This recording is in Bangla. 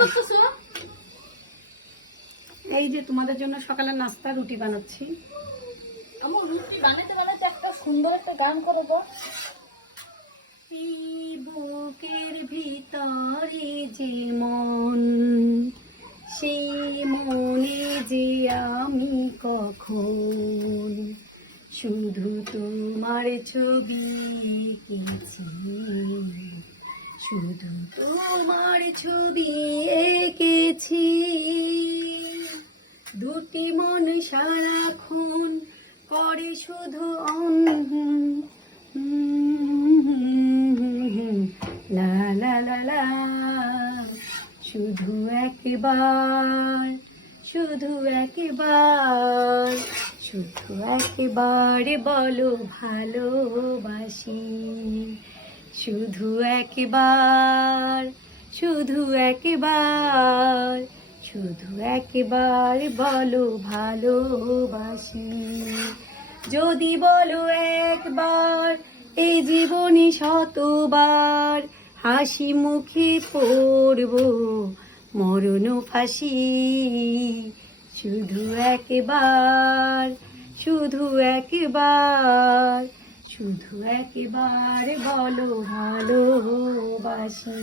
করতেছো? এই যে তোমাদের জন্য সকালে নাস্তা রুটি বানাচ্ছি। আমার রুটি বানাতে বানাতে একটা সুন্দর একটা গান করো তো। এই বুকের ভিতরে যে মন, সেই মনে যে আমি কখন শুধু তোমার ছবি এঁকেছি, শুধু তোমার ছবি এঁকেছি। দুটি মন সারাক্ষণ করে শুধু লা লা লা লা। শুধু একবার, শুধু একবার, শুধু একবার বলো ভালোবাসি। শুধু একবার, শুধু একবার, শুধু একবার বলো ভালোবাসি। যদি বলো একবার, এই জীবনে শতবার হাসি মুখে পড়ব মরণ ফাঁসি। শুধু একবার, শুধু একবার, শুধু একবার বলো ভালোবাসি।